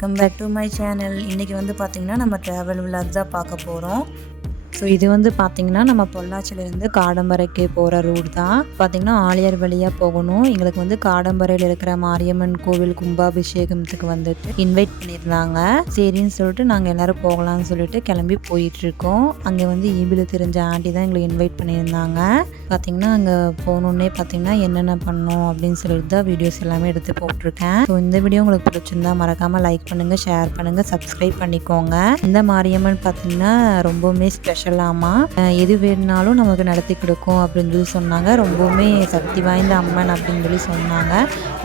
Welcome back to my channel. இன்றைக்கி வந்து பார்த்திங்கன்னா நம்ம ட்ராவல் விலாக் தான் பார்க்க போகிறோம். ஸோ இது வந்து பார்த்திங்கன்னா நம்ம பொள்ளாச்சியிலேருந்து காடம்பரைக்கு போகிற ரூட் தான். பார்த்திங்கன்னா ஆலியார் வழியாக போகணும். எங்களுக்கு வந்து காடம்பரையில் இருக்கிற மாரியம்மன் கோவில் கும்பாபிஷேகத்துக்கு வந்துட்டு இன்வைட் பண்ணியிருந்தாங்க. சரின்னு சொல்லிட்டு நாங்கள் எல்லோரும் போகலான்னு சொல்லிட்டு கிளம்பி போயிட்டுருக்கோம். அங்கே வந்து ஈபியில் தெரிஞ்ச ஆண்டி தான் எங்களுக்கு இன்வைட் பண்ணியிருந்தாங்க. பார்த்திங்கன்னா அங்கே போகணுன்னே பார்த்திங்கன்னா என்னென்ன பண்ணோம் அப்படின்னு சொல்லிட்டு தான் வீடியோஸ் எல்லாமே எடுத்து போட்டிருக்கேன். ஸோ இந்த வீடியோ உங்களுக்கு பிடிச்சிருந்தா மறக்காமல் லைக் பண்ணுங்கள், ஷேர் பண்ணுங்கள், சப்ஸ்கிரைப் பண்ணிக்கோங்க. இந்த மாரியம்மன் பார்த்திங்கன்னா ரொம்பவுமே ஸ்பெஷலாமா, எது வேணுனாலும் நமக்கு நடத்தி கொடுக்கும் அப்படின்னு சொல்லி சொன்னாங்க. ரொம்பவுமே சக்தி வாய்ந்த அம்மன் அப்படின்னு சொல்லி சொன்னாங்க.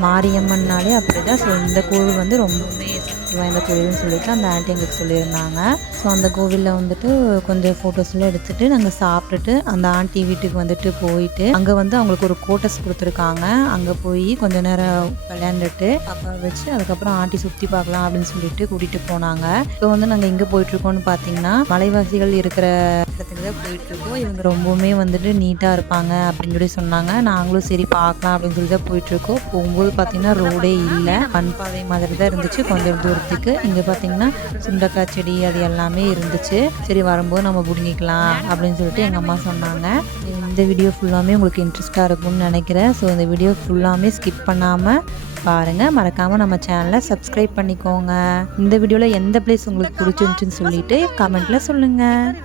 மாரியம்மன்னாலே அப்படி தான். ஸோ இந்த கோவில் வந்து ரொம்பவுமே சக்தி வாய்ந்த கோவில்னு சொல்லிட்டு அந்த ஆண்டி எங்களுக்கு சொல்லியிருந்தாங்க. ஸோ அந்த கோவிலில் வந்துட்டு கொஞ்சம் ஃபோட்டோஸ்லாம் எடுத்துகிட்டு நாங்கள் சாப்பிட்டுட்டு அந்த ஆண்டி வீட்டுக்கு வந்துட்டு போயிட்டு அங்கே வந்து அவங்களுக்கு ஒரு கோட்டஸ் கொடுத்துருக்காங்க. அங்கே போய் கொஞ்சம் நேரம் விளையாண்டுட்டு அப்போ வச்சு அதுக்கப்புறம் ஆண்டி சுற்றி பார்க்கலாம் அப்படின்னு சொல்லிட்டு கூட்டிகிட்டு போனாங்க. இப்போ வந்து நாங்கள் எங்கே போயிட்டுருக்கோம்னு பார்த்தீங்கன்னா மலைவாசிகள் இருக்கிற இடத்துக்கு தான் போயிட்டுருக்கோம். இவங்க ரொம்பவுமே வந்துட்டு நீட்டாக இருப்பாங்க அப்படின்னு சொல்லி சொன்னாங்க. நாங்களும் சரி பார்க்கலாம் அப்படின்னு சொல்லி தான் போயிட்டுருக்கோம். போகும்போது பார்த்திங்கன்னா ரோடே இல்லை, மண்பாதை மாதிரி தான் இருந்துச்சு கொஞ்சம் தூரத்துக்கு. இங்கே பார்த்திங்கன்னா சுண்டக்காய் செடி அது எல்லாமே இருந்துச்சு. சரி வரும்போது நம்ம பிடுங்கிக்கலாம் அப்படின்னு சொல்லிட்டு எங்கள் அம்மா சொன்னாங்க. இந்த வீடியோ ஃபுல்லாமே உங்களுக்கு இன்ட்ரெஸ்ட்டாக இருக்கும்னு நினைக்கிறேன். ஸோ இந்த வீடியோ ஃபுல்லாமே ஸ்கிப் பண்ணாமல் பாருங்கள். மறக்காமல் நம்ம சேனலை சப்ஸ்கிரைப் பண்ணிக்கோங்க. இந்த வீடியோவில் எந்த பிளேஸ் உங்களுக்கு பிடிச்சிருந்துச்சின்னு சொல்லிட்டு கமெண்ட்டில் சொல்லுங்கள்.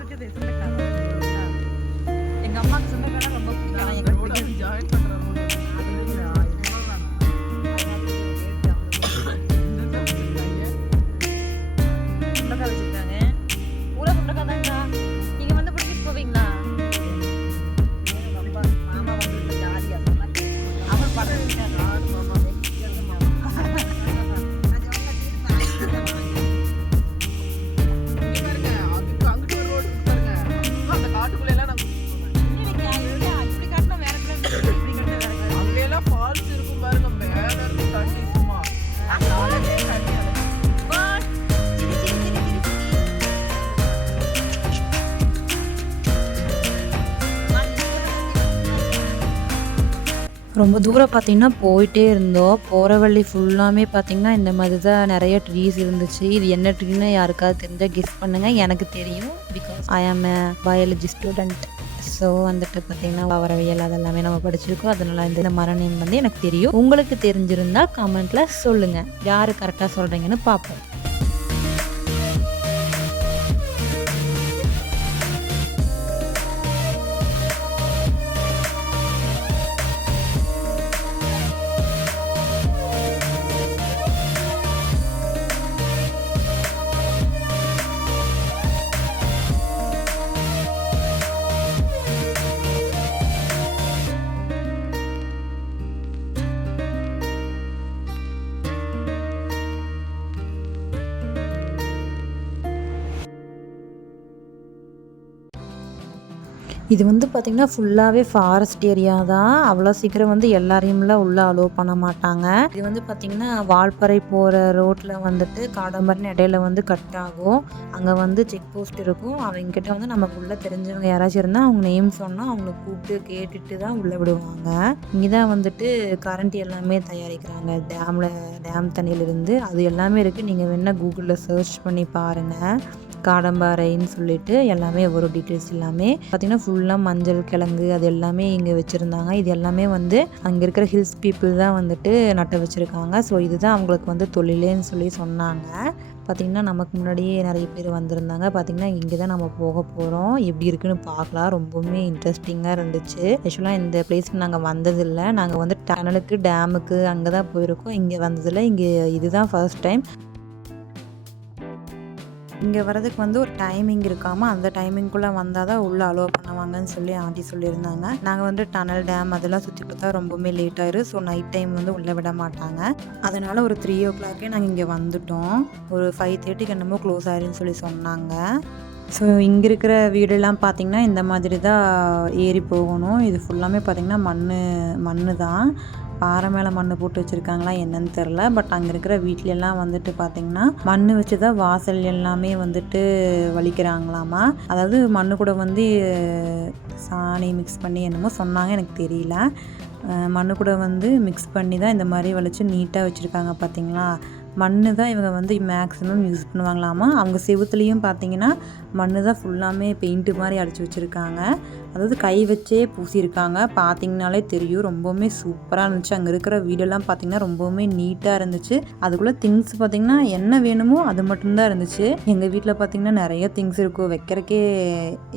ரொம்ப தூரம் பார்த்திங்கன்னா போயிட்டே இருந்தோம். போகிற வழி ஃபுல்லாமே பார்த்திங்கன்னா இந்த மாதிரி தான் நிறைய ட்ரீஸ் இருந்துச்சு. இது என்ன ட்ரீன்னு யாருக்காவது தெரிஞ்சால் கெஸ் பண்ணுங்கள். எனக்கு தெரியும், பிகாஸ் ஐ ஆம் ஏ பயாலஜி ஸ்டூடெண்ட். ஸோ வந்துட்டு பார்த்திங்கன்னா தாவரவியல் அதெல்லாமே நம்ம படிச்சிருக்கோம். அதனால் இந்த மர நேம் வந்து எனக்கு தெரியும். உங்களுக்கு தெரிஞ்சிருந்தால் கமெண்ட்டில் சொல்லுங்கள். யார் கரெக்டாக சொல்கிறீங்கன்னு பார்ப்போம். இது வந்து பார்த்திங்கன்னா ஃபுல்லாகவே ஃபாரஸ்ட் ஏரியா தான். அவ்வளோ சீக்கிரம் வந்து எல்லாரையும்லாம் உள்ளே அலோவ் பண்ண மாட்டாங்க. இது வந்து பார்த்திங்கன்னா வால்பாறை போகிற ரோட்டில் வந்துட்டு காடம்பரன்னு இடையில வந்து கட் ஆகும். அங்கே வந்து செக் போஸ்ட் இருக்கும். அவங்ககிட்ட வந்து நமக்குள்ளே தெரிஞ்சவங்க யாராச்சும் இருந்தால் அவங்க நேம் சொன்னால் அவங்கள கூப்பிட்டு கேட்டுட்டு தான் உள்ளே விடுவாங்க. இங்கே தான் வந்துட்டு கரண்ட் எல்லாமே தயாரிக்கிறாங்க. டேம் தண்ணியிலிருந்து அது எல்லாமே இருக்குது. நீங்கள் வேணால் கூகுளில் சர்ச் பண்ணி பாருங்கள். காடம்பாறைன்னு சொல்லிட்டு எல்லாமே ஒரு டீட்டெயில்ஸ் எல்லாமே பார்த்திங்கன்னா ஃபுல்லாக மஞ்சள் கிழங்கு அது எல்லாமே இங்கே வச்சுருந்தாங்க. இது எல்லாமே வந்து அங்கே இருக்கிற ஹில்ஸ் பீப்புள் தான் வந்துட்டு நட்டு வச்சுருக்காங்க. ஸோ இதுதான் அவங்களுக்கு வந்து தொழிலேன்னு சொல்லி சொன்னாங்க. பார்த்திங்கன்னா நமக்கு முன்னாடியே நிறைய பேர் வந்திருந்தாங்க. பார்த்திங்கன்னா இங்கே தான் நம்ம போக போகிறோம். எப்படி இருக்குன்னு பார்க்கலாம். ரொம்பவுமே இன்ட்ரெஸ்டிங்காக இருந்துச்சு. ஆக்சுவலாக இந்த பிளேஸ்க்கு நாங்கள் வந்ததில்லை. நாங்கள் வந்து டனலுக்கு டேமுக்கு அங்கே தான் போயிருக்கோம். இங்கே வந்ததில்லை. இங்கே இதுதான் ஃபர்ஸ்ட் டைம். இங்கே வரதுக்கு வந்து ஒரு டைமிங் இருக்காமல், அந்த டைமிங்குள்ளே வந்தால் தான் உள்ளே அலோவ் பண்ணுவாங்கன்னு சொல்லி ஆண்டி சொல்லியிருந்தாங்க. நாங்கள் வந்து டனல் டேம் அதெல்லாம் சுற்றி பார்த்தா ரொம்பவுமே லேட் ஆயிரும். ஸோ நைட் டைம் வந்து உள்ளே விட மாட்டாங்க. அதனால் ஒரு 3 o'clock நாங்கள் இங்கே வந்துட்டோம். ஒரு 5:30 என்னமோ க்ளோஸ் ஆயிருன்னு சொல்லி சொன்னாங்க. ஸோ இங்கே இருக்கிற வீடெல்லாம் பார்த்திங்கன்னா இந்த மாதிரி தான் ஏறி போகணும். இது ஃபுல்லாமே பார்த்திங்கன்னா மண் தான். பாறை மேலே மண் போட்டு வச்சுருக்காங்களா என்னன்னு தெரில. பட் அங்கே இருக்கிற வீட்லெல்லாம் வந்துட்டு பார்த்திங்கன்னா மண் வச்சு தான் வாசல் எல்லாமே வந்துட்டு வலிக்கிறாங்களாமா. அதாவது மண் கூட வந்து சாணி மிக்ஸ் பண்ணி என்னமோ சொன்னாங்க, எனக்கு தெரியல. மண் கூட வந்து மிக்ஸ் பண்ணி தான் இந்த மாதிரி வலிச்சு நீட்டாக வச்சுருக்காங்க. பார்த்திங்களா, மண் தான் இவங்க வந்து மேக்ஸிமம் யூஸ் பண்ணுவாங்களாமா. அவங்க செவுத்துலேயும் பார்த்தீங்கன்னா மண் தான் ஃபுல்லாமே பெயிண்ட்டு மாதிரி அடித்து வச்சுருக்காங்க. அதாவது கை வச்சே பூசியிருக்காங்க. பார்த்தீங்கனாலே தெரியும், ரொம்பவுமே சூப்பராக இருந்துச்சு. அங்கே இருக்கிற வீடெல்லாம் பார்த்திங்கன்னா ரொம்பவுமே நீட்டாக இருந்துச்சு. அதுக்குள்ளே திங்ஸ் பார்த்திங்கன்னா என்ன வேணுமோ அது மட்டும்தான் இருந்துச்சு. எங்கள் வீட்டில் பார்த்திங்கன்னா நிறைய திங்ஸ் இருக்கும். வைக்கிறக்கே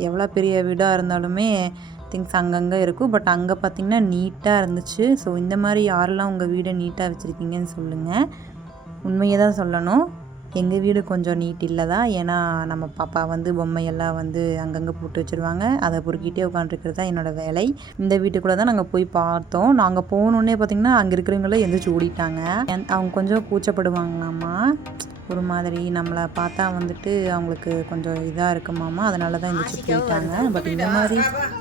எவ்வளோ பெரிய வீடாக இருந்தாலுமே திங்ஸ் அங்கங்கே இருக்கும். பட் அங்கே பார்த்திங்கன்னா நீட்டாக இருந்துச்சு. ஸோ இந்த மாதிரி யாரெல்லாம் உங்கள் வீடை நீட்டாக வச்சுருக்கீங்கன்னு சொல்லுங்கள். உண்மையை தான் சொல்லணும், எங்கள் வீடு கொஞ்சம் நீட் இல்லை தான். ஏன்னா நம்ம பாப்பா வந்து பொம்மையெல்லாம் வந்து அங்கங்கே போட்டு வச்சுருவாங்க. அதை பொறுக்கிட்டே உட்காந்துருக்கிறது தான் என்னோடய வேலை. இந்த வீட்டுக்குள்ளே தான் நாங்கள் போய் பார்த்தோம். நாங்கள் போகணுன்னே பார்த்திங்கன்னா அங்கே இருக்கிறவங்களே எந்திரிச்சு ஓடிட்டாங்க. அவங்க கொஞ்சம் கூச்சப்படுவாங்களாம்மா, ஒரு மாதிரி நம்மளை பார்த்தா வந்துட்டு அவங்களுக்கு கொஞ்சம் இதாக இருக்குமாம்மா, அதனால தான் எந்திரிச்சு போயிட்டாங்க. பட் இந்த மாதிரி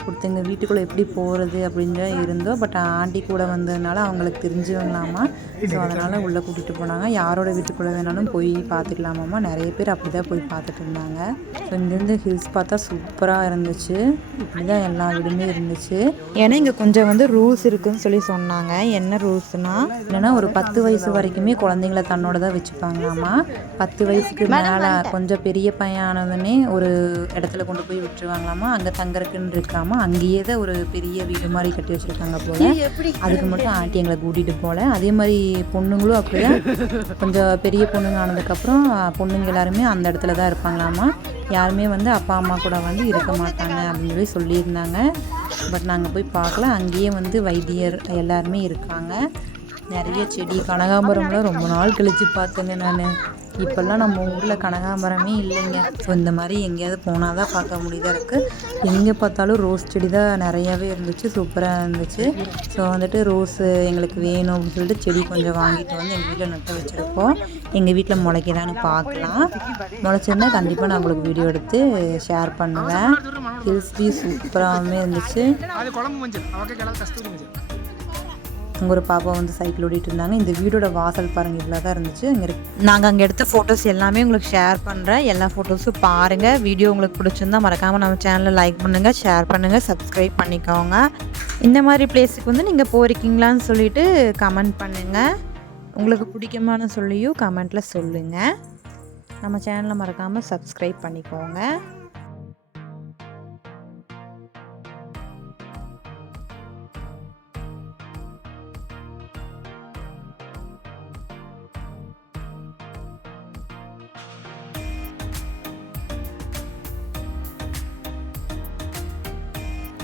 ஒருத்தங்க வீட்டுக்குள்ளே எப்படி போகிறது அப்படின்ற இருந்தோம். பட் ஆண்டி கூட வந்ததுனால அவங்களுக்கு தெரிஞ்சவங்களாம்மா, ஸோ அதனால் உள்ளே கூட்டிகிட்டு போனாங்க. யாரோட வீட்டுக்குள்ளே வேணாலும் போய் பார்த்துக்கலாமாம்மா. நிறைய பேர் அப்படி தான் போய் பார்த்துட்டு இருந்தாங்க. ஸோ இங்கேருந்து ஹில்ஸ் பார்த்தா சூப்பராக இருந்துச்சு. இப்படி தான் எல்லா வீடுமே இருந்துச்சு. ஏன்னா இங்கே கொஞ்சம் வந்து ரூல்ஸ் இருக்குதுன்னு சொல்லி சொன்னாங்க. என்ன ரூல்ஸ்னால் இல்லைன்னா ஒரு 10 வயசு வரைக்குமே குழந்தைங்கள தன்னோட தான் வச்சுப்பாங்களாம்மா. 10 வயசுக்கு மேலே கொஞ்சம் பெரிய பையன் ஆனதுன்னே ஒரு இடத்துல கொண்டு போய் விட்டுருவாங்களாமா. அங்கே தங்கறக்குன்னு இருக்காமல் அங்கேயே தான் ஒரு பெரிய வீடு மாதிரி கட்டி வச்சுருக்காங்க போல். அதுக்கு மட்டும் ஆண்டி எங்களை கூட்டிகிட்டு போகல. அதே மாதிரி பொண்ணுங்களும் அப்படியே கொஞ்சம் பெரிய பொண்ணுங்க ஆனதுக்கப்புறம் பொண்ணுங்க எல்லாருமே அந்த இடத்துல தான் இருப்பாங்களாமா. யாருமே வந்து அப்பா அம்மா கூட வந்து இருக்க மாட்டாங்க அப்படின்னு சொல்லி சொல்லியிருந்தாங்க. பட் நாங்கள் போய் பார்க்கல. அங்கேயே வந்து வைத்தியர் எல்லாருமே இருக்காங்க. நிறைய செடி கனகாம்பரம்லாம் ரொம்ப நாள் கழித்து பார்த்தேங்க நான். இப்போல்லாம் நம்ம ஊரில் கனகாம்பரமே இல்லைங்க. ஸோ இந்த மாதிரி எங்கேயாவது போனால் தான் பார்க்க முடியுதா இருக்குது. எங்கே பார்த்தாலும் ரோஸ் செடி தான் நிறையாவே இருந்துச்சு. சூப்பராக இருந்துச்சு. ஸோ வந்துட்டு ரோஸு எங்களுக்கு வேணும் அப்படின்னு சொல்லிட்டு செடி கொஞ்சம் வாங்கிட்டு வந்து எங்கள் வீட்டில் நட்டு வச்சுருக்கோம். எங்கள் வீட்டில் முளைக்குதான்னு பார்க்கலாம். முளைச்சிருந்தா கண்டிப்பாக நான் உங்களுக்கு வீடியோ எடுத்து ஷேர் பண்ணுவேன். ஹில்ஸ் வியூ சூப்பராகவே இருந்துச்சு. அங்கே ஒரு பாப்பா வந்து சைக்கிள் ஓடிட்டு இருந்தாங்க. இந்த வீடோட வாசல் பாருங்கள், இவ்வளோ தான் இருந்துச்சு. நாங்கள் அங்கே எடுத்த ஃபோட்டோஸ் எல்லாமே உங்களுக்கு ஷேர் பண்ணுறேன். எல்லா ஃபோட்டோஸும் பாருங்கள். வீடியோ உங்களுக்கு பிடிச்சிருந்தா மறக்காமல் நம்ம சேனலை லைக் பண்ணுங்கள், ஷேர் பண்ணுங்கள், சப்ஸ்கிரைப் பண்ணிக்கோங்க. இந்த மாதிரி பிளேஸுக்கு வந்து நீங்கள் போயிருக்கீங்களான்னு சொல்லிவிட்டு கமெண்ட் பண்ணுங்கள். உங்களுக்கு பிடிக்குமான்னு சொல்லியும் கமெண்ட்டில் சொல்லுங்கள். நம்ம சேனலை மறக்காமல் சப்ஸ்கிரைப் பண்ணிக்கோங்க.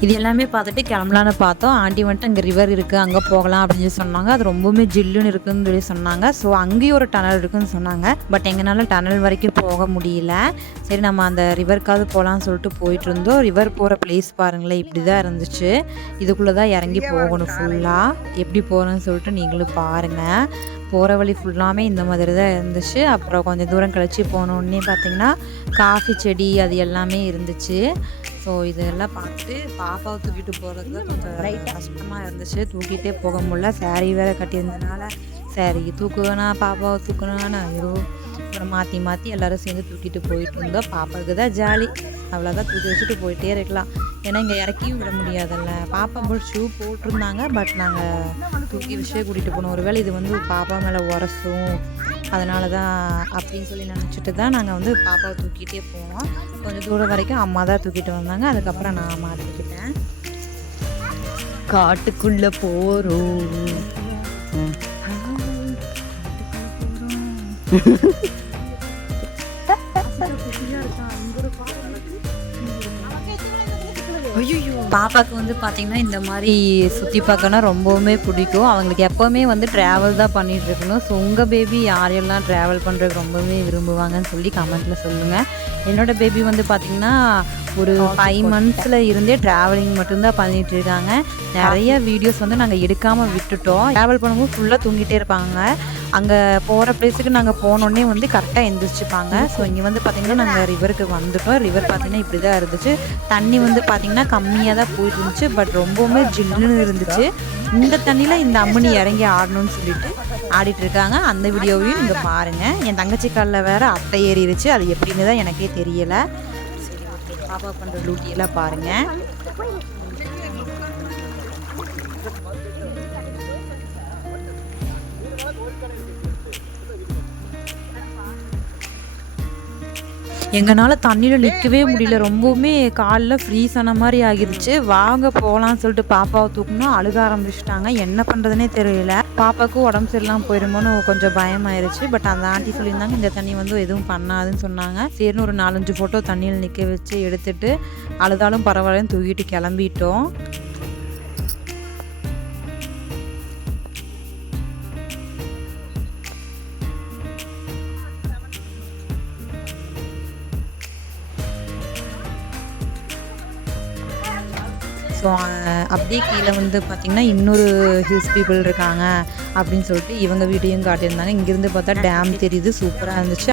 இது எல்லாமே பார்த்துட்டு கிளம்பலான்னு பார்த்தோம். ஆண்டி வந்துட்டு அங்கே ரிவர் இருக்குது, அங்கே போகலாம் அப்படின்னு சொல்லி சொன்னாங்க. அது ரொம்பவுமே ஜில்லுன்னு இருக்குதுன்னு சொல்லி சொன்னாங்க. ஸோ அங்கேயும் ஒரு டனல் இருக்குதுன்னு சொன்னாங்க. பட் எங்களால் டனல் வரைக்கும் போக முடியல. சரி நம்ம அந்த ரிவருக்காவது போகலான்னு சொல்லிட்டு போயிட்டு இருந்தோம். ரிவர் போகிற பிளேஸ் பாருங்களேன், இப்படி தான் இருந்துச்சு. இதுக்குள்ளே தான் இறங்கி போகணும் ஃபுல்லாக. எப்படி போகிறோன்னு சொல்லிட்டு நீங்களும் பாருங்கள். போகிற வழி ஃபுல்லாமே இந்த மாதிரி தான் இருந்துச்சு. அப்புறம் கொஞ்சம் தூரம் கழிச்சு போனோடனே பார்த்திங்கன்னா காஃபி செடி அது எல்லாமே இருந்துச்சு. ஸோ இதெல்லாம் பார்த்துட்டு பாப்பாவை தூக்கிட்டு போகிறது தான் கொஞ்சம் கஷ்டமாக இருந்துச்சு. தூக்கிட்டே போக முடியல. சாரீ வேறு கட்டியிருந்தனால சாரீ தூக்குவேனா பாப்பாவை தூக்கணும்னா ஐயோ. அப்புறம் மாற்றி மாற்றி எல்லோரும் சேர்ந்து தூக்கிட்டு போயிட்டு இருந்தோம். பாப்பாவுக்கு தான் ஜாலி, அவ்வளோதான் தூக்கி வச்சுட்டு போயிட்டே இருக்கலாம். ஏன்னா இங்கே இறக்கியும் விட முடியாதுல்ல. பாப்பா போல் ஷூ போட்டிருந்தாங்க. பட் நாங்கள் தூக்கி வச்சே கூட்டிகிட்டு போனோம். ஒருவேளை இது வந்து பாப்பா மேலே உரசும், அதனால தான் அப்படின்னு சொல்லி நினச்சிட்டு தான் நாங்கள் வந்து பாப்பாவை தூக்கிட்டே போனோம். கொஞ்சம் தூரம் வரைக்கும் அம்மா தான் தூக்கிட்டு வந்தாங்க. அதுக்கப்புறம் நான் மாற்றிக்கிட்டேன். காட்டுக்குள்ளே போகிறோம். பாப்பாவுக்கு வந்து பார்த்திங்கன்னா இந்த மாதிரி சுற்றி பார்க்கணும் ரொம்பவுமே பிடிக்கும். அவங்களுக்கு எப்போவுமே வந்து ட்ராவல் தான் பண்ணிகிட்டு இருக்கணும். ஸோ உங்கள் பேபி யாரெல்லாம் ட்ராவல் பண்ணுறதுக்கு ரொம்பவே விரும்புவாங்கன்னு சொல்லி கமெண்ட்டில் சொல்லுங்கள். என்னோடய பேபி வந்து பார்த்திங்கன்னா ஒரு 5 monthஸில் இருந்தே ட்ராவலிங் மட்டும்தான் பண்ணிகிட்டு இருக்காங்க. நிறைய வீடியோஸ் வந்து நாங்கள் எடுக்காமல் விட்டுட்டோம். ட்ராவல் பண்ணும்போது ஃபுல்லாக தூங்கிட்டே இருப்பாங்க. அங்கே போகிற பிளேஸுக்கு நாங்கள் போனோடனே வந்து கரெக்டாக எழுந்திரிச்சிப்பாங்க. ஸோ இங்கே வந்து பார்த்திங்கன்னா நாங்கள் ரிவருக்கு வந்துட்டோம். ரிவர் பார்த்திங்கன்னா இப்படி தான் இருந்துச்சு. தண்ணி வந்து பார்த்திங்கன்னா கம்மியாக தான் போயிட்டு இருந்துச்சு. பட் ரொம்பவுமே ஜில்லுன்னு இருந்துச்சு. இந்த தண்ணியில் இந்த அம்மனி இறங்கி ஆடணும்னு சொல்லிட்டு ஆடிட்டு இருக்காங்க. அந்த வீடியோவையும் நீங்கள் பாருங்கள். என் தங்கச்சி காலில் வேறு அட்டை ஏறிடுச்சு. அது எப்படின்னு தான் எனக்கே தெரியலை. சரி ஓகே, பாப்பா பண்ணுற லூட்டியெல்லாம் பாருங்கள். எங்கனால தண்ணியில் நிற்கவே முடியல. ரொம்பவுமே காலில் ஃப்ரீஸ் ஆன மாதிரி ஆகிருச்சு. வாங்க போகலான்னு சொல்லிட்டு பாப்பாவை தூக்கணும், அழுக ஆரம்பிச்சிட்டாங்க. என்ன பண்ணுறதுனே தெரியல. பாப்பாவுக்கு உடம்பு சரியில்லாமல் போயிடுமோன்னு கொஞ்சம் பயமாயிருச்சு. பட் அந்த ஆண்டி சொல்லியிருந்தாங்க இந்த தண்ணி வந்து எதுவும் பண்ணாதுன்னு சொன்னாங்க. சரின்னு ஒரு 4-5 ஃபோட்டோ தண்ணியில் நிற்க வச்சு எடுத்துட்டு அழுதாலும் பரவாயில்லன்னு தூக்கிட்டு கிளம்பிட்டோம். ஸோ அப்படியே கீழே வந்து பார்த்திங்கன்னா இன்னொரு ஹில்ஸ் பீப்புள் இருக்காங்க அப்படின்னு சொல்லிட்டு இவங்க வீட்டையும் காட்டியிருந்தாங்க. இங்கேருந்து பார்த்தா டேம் தெரியுது, சூப்பராக இருந்துச்சு.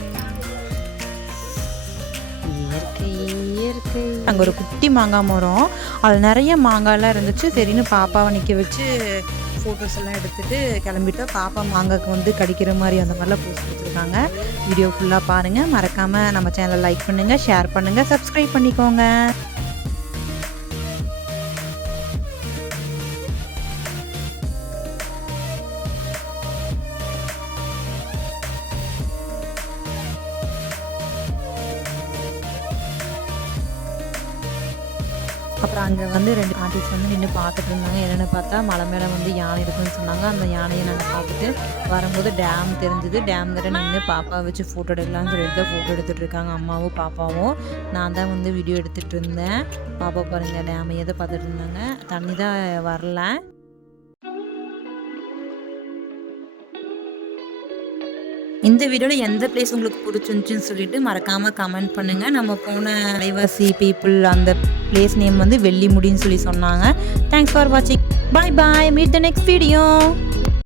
அங்கே ஒரு குட்டி மாங்காய் மரம், அதில் நிறைய மாங்காயெல்லாம் இருந்துச்சு. சரின்னு பாப்பாவை நிற்க வச்சு ஃபோட்டோஸ் எல்லாம் எடுத்துகிட்டு கிளம்பிட்டோம். பாப்பா மாங்காய்க்கு வந்து கடிக்கிற மாதிரி அந்த மாதிரிலாம் போஸ்ட் கொடுத்துருக்காங்க. வீடியோ ஃபுல்லாக பாருங்கள். மறக்காமல் நம்ம சேனலை லைக் பண்ணுங்கள், ஷேர் பண்ணுங்கள், சப்ஸ்கிரைப் பண்ணிக்கோங்க. அப்புறம் அங்கே வந்து 2 ஆர்டிஸ்ட் வந்து நின்று பார்த்துட்டு இருந்தாங்க. என்னென்னு பார்த்தா மலை மேலே வந்து யானை இருக்குன்னு சொன்னாங்க. அந்த யானையை நாங்கள் பார்த்துட்டு வரும்போது டேம் தெரிஞ்சுது. டேம் கிட்ட நின்று பாப்பா வச்சு ஃபோட்டோ எடுக்கலாம்னு சொல்லிட்டு தான் ஃபோட்டோ எடுத்துகிட்டு இருக்காங்க அம்மாவும் பாப்பாவும். நான் தான் வந்து வீடியோ எடுத்துகிட்டு இருந்தேன். பாப்பா பாருங்கள் டேமையை தான் பார்த்துட்டு இருந்தாங்க. தண்ணி தான் வரல. இந்த வீடியோவில் எந்த பிளேஸ் உங்களுக்கு பிடிச்சிருந்துச்சின்னு சொல்லிட்டு மறக்காமல் கமெண்ட் பண்ணுங்கள். நம்ம போன அலைவாசி பீப்புள் அந்த பிளேஸ் நேம் வந்து வெள்ளிமுடின்னு சொல்லி சொன்னாங்க. தேங்க்ஸ் ஃபார் வாட்சிங். Bye bye. Meet the next video.